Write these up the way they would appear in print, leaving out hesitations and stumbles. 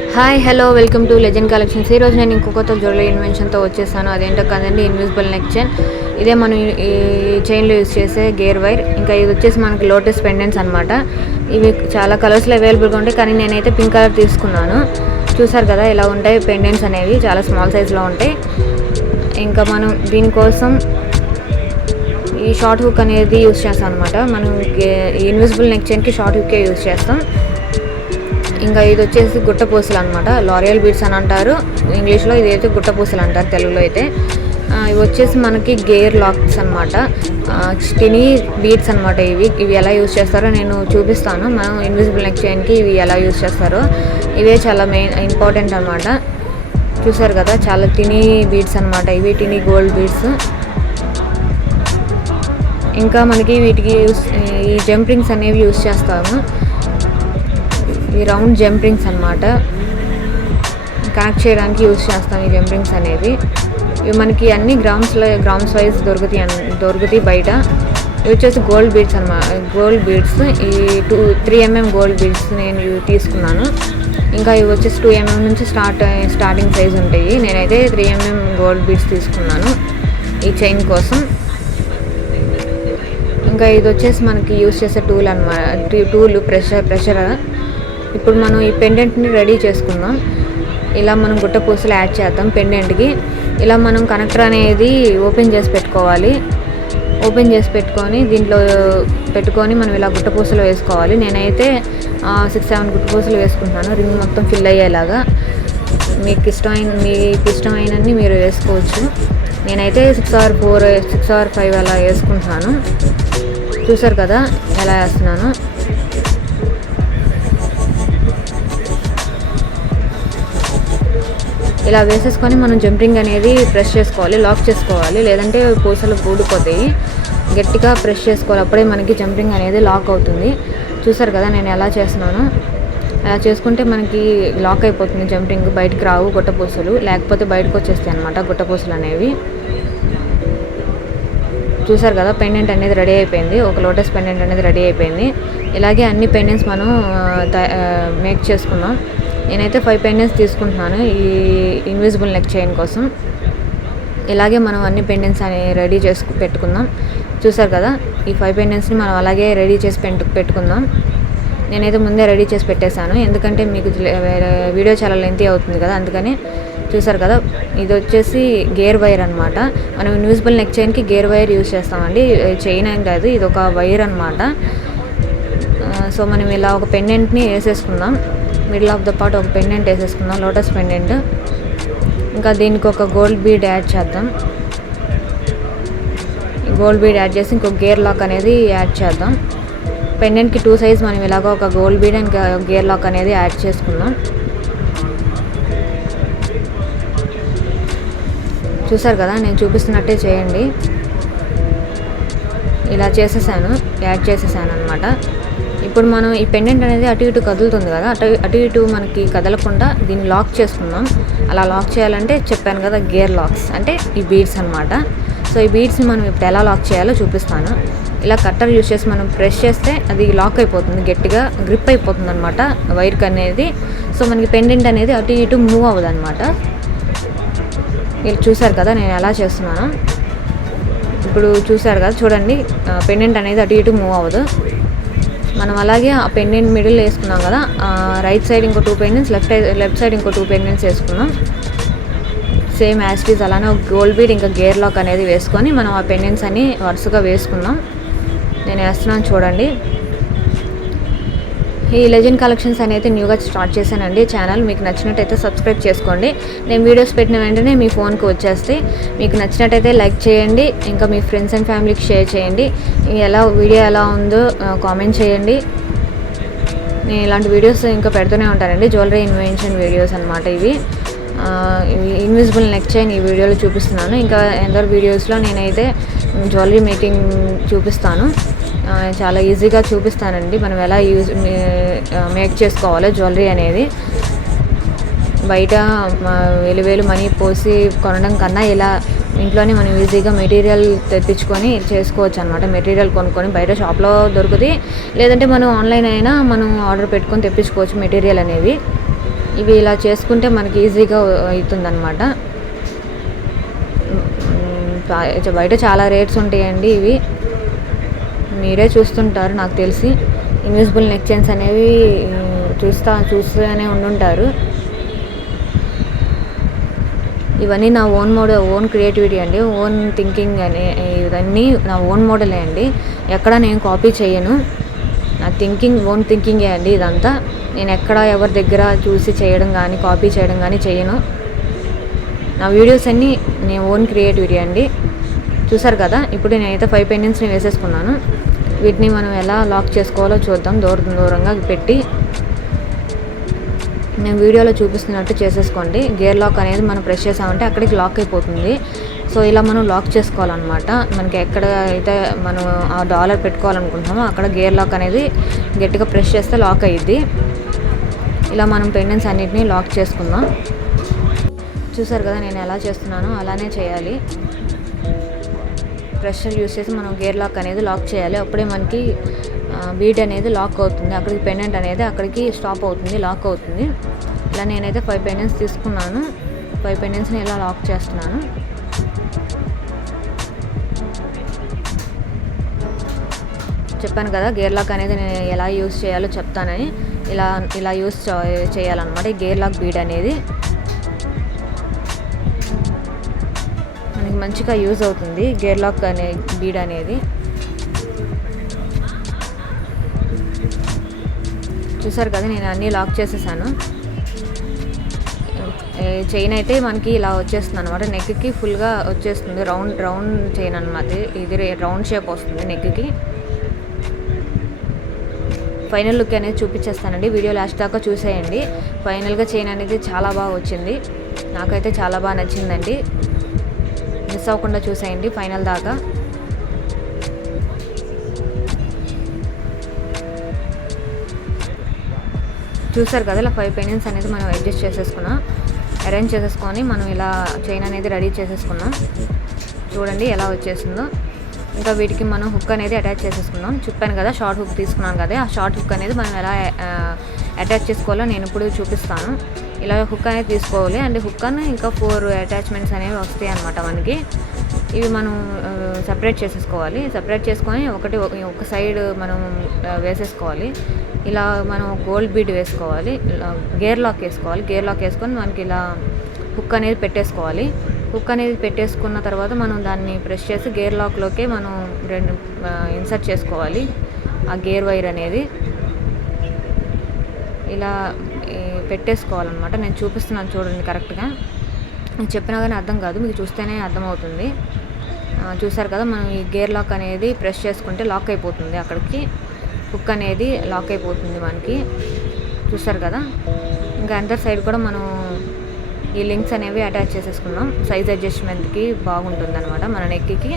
Hi hello welcome to legend collections. ఈరోజు నేను ఇంకొక జ్యువెలరీ ఇన్వెన్షన్తో వచ్చేసాను. అదేంటో కదండి, ఇన్విజిబుల్ నెక్ చైన్. ఇదే మనం ఈ చైన్లో యూజ్ చేసే గేర్ వైర్. ఇంకా ఇది వచ్చేసి మనకి లోటస్ పెండెంట్స్ అనమాట. ఇవి చాలా కలర్స్లో అవైలబుల్గా ఉంటాయి, కానీ నేనైతే పింక్ కలర్ తీసుకున్నాను. చూసారు కదా ఎలా ఉంటాయి పెండెంట్స్ అనేవి, చాలా స్మాల్ సైజ్లో ఉంటాయి. ఇంకా మనం దీనికోసం ఈ షార్ట్ హుక్ అనేది యూజ్ చేస్తాం అనమాట. మనం ఇన్విజిబుల్ నెక్ చైన్కి షార్ట్ హుక్కే యూజ్ చేస్తాం. ఇంకా ఇది వచ్చేసి గుట్టపూసలు అనమాట. లారియల్ బీడ్స్ అని అంటారు ఇంగ్లీష్లో, ఇది అయితే గుట్టపూసలు అంటారు తెలుగులో అయితే. ఇవి వచ్చేసి మనకి గేర్ లాక్స్ అనమాట, స్టినీ బీడ్స్ అనమాట. ఇవి ఎలా యూజ్ చేస్తారో నేను చూపిస్తాను. మనం ఇన్విజిబుల్ నెక్ చైన్కి ఇవి ఎలా యూజ్ చేస్తారో ఇవే చాలా ఇంపార్టెంట్ అనమాట. చూసారు కదా, చాలా తినీ బీడ్స్ అనమాట. ఇవి తినీ గోల్డ్ బీడ్స్. ఇంకా మనకి వీటికి ఈ జంప్ రింగ్స్ అనేవి యూజ్ చేస్తాము. ఈ రౌండ్ జంప్ రింగ్స్ అనమాట, కనెక్ట్ చేయడానికి యూజ్ చేస్తాం ఈ జంప్ రింగ్స్ అనేవి. ఇవి మనకి అన్ని గ్రామ్స్ వైజ్ దొరుకుతాయి బయట. ఇవి వచ్చేసి గోల్డ్ బీడ్స్ అనమాట. గోల్డ్ బీడ్స్ ఈ 3 mm గోల్డ్ బీడ్స్ నేను తీసుకున్నాను. ఇంకా ఇవి వచ్చేసి 2 mm నుంచి స్టార్టింగ్ సైజ్ ఉంటాయి. నేనైతే 3 mm గోల్డ్ బీడ్స్ తీసుకున్నాను ఈ చైన్ కోసం. ఇంకా ఇది వచ్చేసి మనకి యూజ్ చేసే టూల్ అనమాట. ప్రెషర్. ఇప్పుడు మనం ఈ పెండెంట్ని రెడీ చేసుకుందాం. ఇలా మనం గుట్టపూసలు యాడ్ చేద్దాం పెండెంట్కి. ఇలా మనం కనెక్టర్ అనేది ఓపెన్ చేసి పెట్టుకోవాలి. ఓపెన్ చేసి దీంట్లో పెట్టుకొని మనం ఇలా గుట్టపూసలు వేసుకోవాలి. నేనైతే 6-7 గుట్టపూసలు వేసుకుంటున్నాను, రింగ్ మొత్తం ఫిల్ అయ్యేలాగా. మీకు ఇష్టమైనన్ని మీరు వేసుకోవచ్చు. నేనైతే 6 or 5 అలా వేసుకుంటున్నాను. చూసారు కదా ఎలా వేస్తున్నాను. ఇలా వేసేసుకొని మనం జంపింగ్ అనేది ప్రెస్ చేసుకోవాలి, లాక్ చేసుకోవాలి, లేదంటే పూసలు ఊడిపోతాయి. గట్టిగా ప్రెస్ చేసుకోవాలి, అప్పుడే మనకి జంపింగ్ అనేది లాక్ అవుతుంది. చూసారు కదా నేను ఎలా చేస్తున్నాను. అలా చేసుకుంటే మనకి లాక్ అయిపోతుంది జంపింగ్, బయటకు రావు గుట్టపూసలు, లేకపోతే బయటకు వచ్చేస్తాయి అనమాట గుట్టపూసలు అనేవి. చూసారు కదా పెండెంట్ అనేది రెడీ అయిపోయింది. ఒక లోటస్ పెండెంట్ అనేది రెడీ అయిపోయింది. ఇలాగే అన్ని పెండెంట్స్ మనం మేక్ చేసుకుందాం. నేనైతే 5 పెండెంట్స్ తీసుకుంటున్నాను ఈ ఇన్విజిబుల్ నెక్ చైన్ కోసం. ఇలాగే మనం అన్ని పెండెంట్స్ అనేవి రెడీ చేసి పెట్టుకుందాం. చూసారు కదా ఈ 5 పెండెంట్స్ని మనం అలాగే రెడీ చేసి పెట్టుకుందాం. నేనైతే ముందే రెడీ చేసి పెట్టేశాను, ఎందుకంటే మీకు వీడియో చాలా లెంతీ అవుతుంది కదా, అందుకని. చూసారు కదా ఇది వచ్చేసి గేర్ వైర్ అనమాట. మనం ఇన్విజిబుల్ నెక్ చైన్కి గేర్ వైర్ యూజ్ చేస్తామండి. చైన్ ఏం కాదు, ఇది ఒక వైర్ అనమాట. సో మనం ఇలా ఒక పెండెంట్ని వేసేసుకుందాం. మిడిల్ ఆఫ్ ద పార్ట్ ఒక పెండెంట్ వేసేసుకుందాం, లోటస్ పెండెంట్. ఇంకా దీనికి ఒక గోల్డ్ బీడ్ యాడ్ చేద్దాం. గోల్డ్ బీడ్ యాడ్ చేసి ఇంకొక గేర్ లాక్ అనేది యాడ్ చేద్దాం. పెండెంట్కి 2 సైజ్ మనం ఇలాగ ఒక gold bead and gear lock అనేది యాడ్ చేసుకుందాం. చూసారు కదా నేను చూపిస్తున్నట్టే చేయండి. ఇలా యాడ్ చేసేసాను అనమాట. ఇప్పుడు మనం ఈ పెండెంట్ అనేది అటు ఇటు కదులుతుంది కదా, అటు ఇటు మనకి కదలకుండా దీన్ని లాక్ చేసుకుందాం. అలా లాక్ చేయాలంటే చెప్పాను కదా, గేర్ లాక్స్ అంటే ఈ బీడ్స్ అనమాట. సో ఈ బీడ్స్ని మనం ఇప్పుడు ఎలా లాక్ చేయాలో చూపిస్తాను. ఇలా కట్టర్ యూజ్ చేసి మనం ప్రెస్ చేస్తే అది లాక్ అయిపోతుంది, గట్టిగా గ్రిప్ అయిపోతుంది అనమాట వైర్కి అనేది. సో మనకి పెండెంట్ అనేది అటు ఇటు మూవ్ అవ్వదు అనమాట. మీరు చూసారు కదా నేను ఎలా చేస్తున్నాను. ఇప్పుడు చూసారు కదా, చూడండి పెండెంట్ అనేది అటు ఇటు మూవ్ అవ్వదు. మనం అలాగే ఆ పెండెంట్ మిడిల్ వేసుకున్నాం కదా, రైట్ సైడ్ ఇంకో 2 పెండెంట్స్, లెఫ్ట్ సైడ్ ఇంకో 2 పెండెంట్స్ వేసుకున్నాం. సేమ్ యాజ్ ఇట్ ఈజ్ అలానే ఒక గోల్డ్ బీడ్ ఇంకా గేర్ లాక్ అనేది వేసుకొని మనం ఆ పెండెంట్స్ అన్ని వరుసగా వేసుకుందాం. నేను వేస్తున్నాను చూడండి. ఈ లెజెండ్ కలెక్షన్స్ అనేది న్యూగా స్టార్ట్ చేశానండి ఛానల్. మీకు నచ్చినట్టయితే సబ్స్క్రైబ్ చేసుకోండి. నేను వీడియోస్ పెట్టిన వెంటనే మీ ఫోన్కి వచ్చేస్తే. మీకు నచ్చినట్టయితే లైక్ చేయండి, ఇంకా మీ ఫ్రెండ్స్ అండ్ ఫ్యామిలీకి షేర్ చేయండి. వీడియో ఎలా ఉందో కామెంట్ చేయండి. నేను ఇలాంటి వీడియోస్ ఇంకా పెడుతూనే ఉంటానండి, జ్యువెలరీ ఇన్వెన్షన్ వీడియోస్ అనమాట ఇవి. ఇన్విజిబుల్ నెక్ చైన్ ఈ వీడియోలో చూపిస్తున్నాను. ఇంకా ఎందరో వీడియోస్లో నేనైతే జ్యువెలరీ మేకింగ్ చూపిస్తాను. చాలా ఈజీగా చూపిస్తానండి మనం ఎలా మేక్ చేసుకోవాలో జ్యువెలరీ అనేది. బయట వేలు మనీ పోసి కొనడం కన్నా ఇలా ఇంట్లోనే మనం ఈజీగా మెటీరియల్ తెప్పించుకొని చేసుకోవచ్చు అనమాట. మెటీరియల్ కొనుక్కొని బయట షాప్లో దొరుకుతుంది, లేదంటే మనం ఆన్లైన్ అయినా మనం ఆర్డర్ పెట్టుకొని తెప్పించుకోవచ్చు మెటీరియల్ అనేవి. ఇవి ఇలా చేసుకుంటే మనకి ఈజీగా అవుతుందన్నమాట. బయట చాలా రేట్స్ ఉంటాయండి. ఇవి మీరే చూస్తుంటారు నాకు తెలిసి. ఇన్విజిబుల్ నెక్ చైన్స్ అనేవి చూస్తూనే ఉండుంటారు. ఇవన్నీ నా ఓన్ క్రియేటివిటీ అండి, ఓన్ థింకింగ్ అని. ఇవన్నీ నా ఓన్ మోడలే అండి, ఎక్కడ నేను కాపీ చేయను. నా ఓన్ థింకింగే అండి ఇదంతా. నేను ఎక్కడ ఎవరి దగ్గర చూసి చేయడం కానీ కాపీ చేయడం కానీ చేయను. నా వీడియోస్ అన్నీ నేను ఓన్ క్రియేటివిటీ అండి. చూసారు కదా, ఇప్పుడు నేనైతే 5 పెండెంట్స్ని వేసేసుకున్నాను. వీటిని మనం ఎలా లాక్ చేసుకోవాలో చూద్దాం. దూరంగా పెట్టి నేను వీడియోలో చూపిస్తున్నట్టు చేసేసుకోండి. గేర్ లాక్ అనేది మనం ప్రెస్ చేసామంటే అక్కడికి లాక్ అయిపోతుంది. సో ఇలా మనం లాక్ చేసుకోవాలన్నమాట. మనకి ఎక్కడ అయితే మనం ఆ డాలర్ పెట్టుకోవాలనుకుంటున్నామో అక్కడ గేర్ లాక్ అనేది గట్టిగా ప్రెస్ చేస్తే లాక్ అయ్యిద్ది. ఇలా మనం పెండెంట్స్ అన్నిటినీ లాక్ చేసుకుందాం. చూసారు కదా నేను ఎలా చేస్తున్నానో అలానే చేయాలి. ప్రెషర్ యూస్ చేసి మనం గేర్ లాక్ అనేది లాక్ చేయాలి. అప్పుడే మనకి బీట్ అనేది లాక్ అవుతుంది. అక్కడికి పెండెంట్ అనేది అక్కడికి స్టాప్ అవుతుంది, లాక్ అవుతుంది. ఇలా నేనైతే 5 పెండెంట్స్ తీసుకున్నాను. 5 పెండెంట్స్ని ఇలా లాక్ చేస్తున్నాను. చెప్పాను కదా గేర్ లాక్ అనేది నేను ఎలా యూస్ చేయాలో చెప్తానని. ఇలా యూస్ చేయాలన్నమాట ఈ గేర్ లాక్ బీడ్ అనేది. మనకి మంచిగా యూజ్ అవుతుంది గేర్ లాక్ అనే బీడ్ అనేది. చూసారు కదా నేను అన్నీ లాక్ చేసేసాను. చైన్ అయితే మనకి ఇలా వచ్చేస్తుంది అనమాట. నెక్కి ఫుల్గా వచ్చేస్తుంది. రౌండ్ చైన్ అనమాట. ఇది రౌండ్ షేప్ వస్తుంది నెక్కి. ఫైనల్ లుక్ అనేది చూపించేస్తానండి, వీడియో లాస్ట్ దాకా చూసేయండి. ఫైనల్గా చైన్ అనేది చాలా బాగా వచ్చింది, నాకైతే చాలా బాగా నచ్చిందండి. మిస్ అవ్వకుండా చూసేయండి ఫైనల్ దాకా. చూసారు కదా ఇలా 5 పెండెంట్స్ అనేది మనం అరేంజ్ చేసేసుకొని మనం ఇలా చైన్ అనేది రెడీ చేసేసుకున్నాం. చూడండి ఎలా వచ్చేసిందో. ఇంకా వీటికి మనం హుక్ అనేది అటాచ్ చేసేసుకున్నాం. చెప్పాను కదా షార్ట్ హుక్ తీసుకున్నాను కదా, ఆ షార్ట్ హుక్ అనేది మనం ఎలా అటాచ్ చేసుకోవాలో నేను ఇప్పుడు చూపిస్తాను. ఇలా హుక్ అనేది తీసుకోవాలి. అండ్ హుక్ అని ఇంకా 4 అటాచ్మెంట్స్ అనేవి వస్తాయి అన్నమాట మనకి. ఇవి మనం సపరేట్ చేసేసుకోవాలి. సపరేట్ చేసుకొని ఒక సైడ్ మనం వేసేసుకోవాలి. ఇలా మనం గోల్డ్ బీడ్ వేసుకోవాలి. గేర్ లాక్ వేసుకోవాలి. గేర్ లాక్ వేసుకొని మనకి ఇలా హుక్ అనేది పెట్టేసుకోవాలి. హుక్ అనేది పెట్టేసుకున్న తర్వాత మనం దాన్ని ప్రెస్ చేసి గేర్ లాక్లోకి మనం ఇన్సర్ట్ చేసుకోవాలి ఆ గేర్ వైర్ అనేది. ఇలా పెట్టేసుకోవాలన్నమాట. నేను చూపిస్తున్నాను చూడండి కరెక్ట్గా. నేను చెప్పినా కానీ అర్థం కాదు, మీకు చూస్తేనే అర్థమవుతుంది. చూసారు కదా మనం ఈ గేర్ లాక్ అనేది ప్రెస్ చేసుకుంటే లాక్ అయిపోతుంది. అక్కడికి హుక్ అనేది లాక్ అయిపోతుంది మనకి. చూసారు కదా. ఇంకా అందర్ సైడ్ కూడా మనం ఈ లింక్స్ అనేవి అటాచ్ చేసేసుకున్నాం. సైజ్ అడ్జస్ట్మెంట్కి బాగుంటుంది అనమాట. మన నెక్కి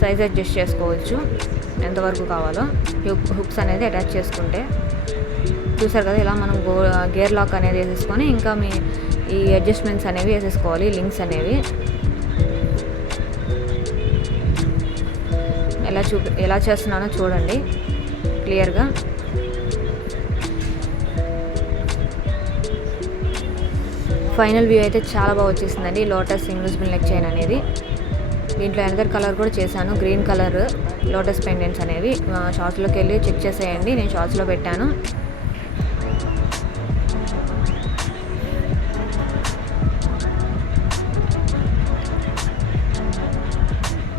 సైజ్ అడ్జస్ట్ చేసుకోవచ్చు ఎంతవరకు కావాలో హుక్స్ అనేది అటాచ్ చేసుకుంటే. చూసారు కదా ఇలా మనం గేర్ లాక్ అనేది వేసేసుకొని ఇంకా ఈ అడ్జస్ట్మెంట్స్ అనేవి వేసేసుకోవాలి, లింక్స్ అనేవి. ఎలా చేస్తున్నానో చూడండి క్లియర్గా. ఫైనల్ వ్యూ అయితే చాలా బాగా వచ్చేసిందండి లోటస్ ఇన్విజిబుల్ నెక్ చైన్ అనేది. దీంట్లో ఎనదర్ కలర్ కూడా చేశాను, గ్రీన్ కలర్ లోటస్ పెండెంట్స్ అనేవి. షార్ట్స్లోకి వెళ్ళి చెక్ చేసేయండి, నేను షార్ట్స్లో పెట్టాను.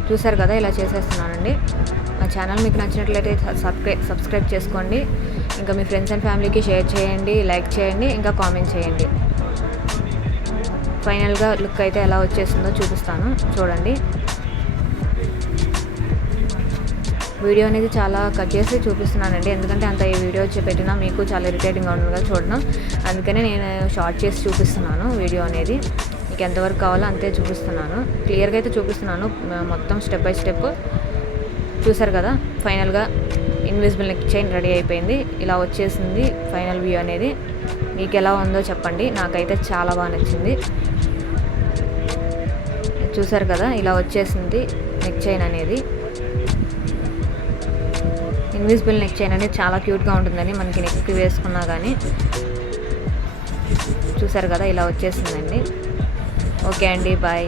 చూసారు కదా ఇలా చేసేస్తున్నానండి. మా ఛానల్ మీకు నచ్చినట్లయితే సబ్స్క్రైబ్ చేసుకోండి. ఇంకా మీ ఫ్రెండ్స్ అండ్ ఫ్యామిలీకి షేర్ చేయండి, లైక్ చేయండి, ఇంకా కామెంట్ చేయండి. ఫైనల్గా లుక్ అయితే ఎలా వచ్చేసిందో చూపిస్తాను చూడండి. వీడియో అనేది చాలా కట్ చేసి చూపిస్తున్నానండి, ఎందుకంటే అంత ఈ వీడియో వచ్చి పెట్టినా మీకు చాలా ఇరిటేటింగ్గా ఉంటుంది కదా చూడడం. అందుకనే నేను షార్ట్ చేసి చూపిస్తున్నాను వీడియో అనేది. మీకు ఎంతవరకు కావాలో అంతే చూపిస్తున్నాను, క్లియర్గా అయితే చూపిస్తున్నాను మొత్తం స్టెప్ బై స్టెప్. చూసారు కదా ఫైనల్గా ఇన్విజిబుల్ నెక్ చైన్ రెడీ అయిపోయింది. ఇలా వచ్చేసింది ఫైనల్ వ్యూ అనేది. మీకు ఎలా ఉందో చెప్పండి, నాకైతే చాలా బాగా నచ్చింది. చూసారు కదా ఇలా వచ్చేసింది నెక్ చైన్ అనేది. ఇన్విజిబుల్ నెక్ చైన్ అనేది చాలా క్యూట్గా ఉంటుందని మనకి నెక్కి వేసుకున్నా కానీ. చూసారు కదా ఇలా వచ్చేసిందండి. ఓకే అండి, బాయ్.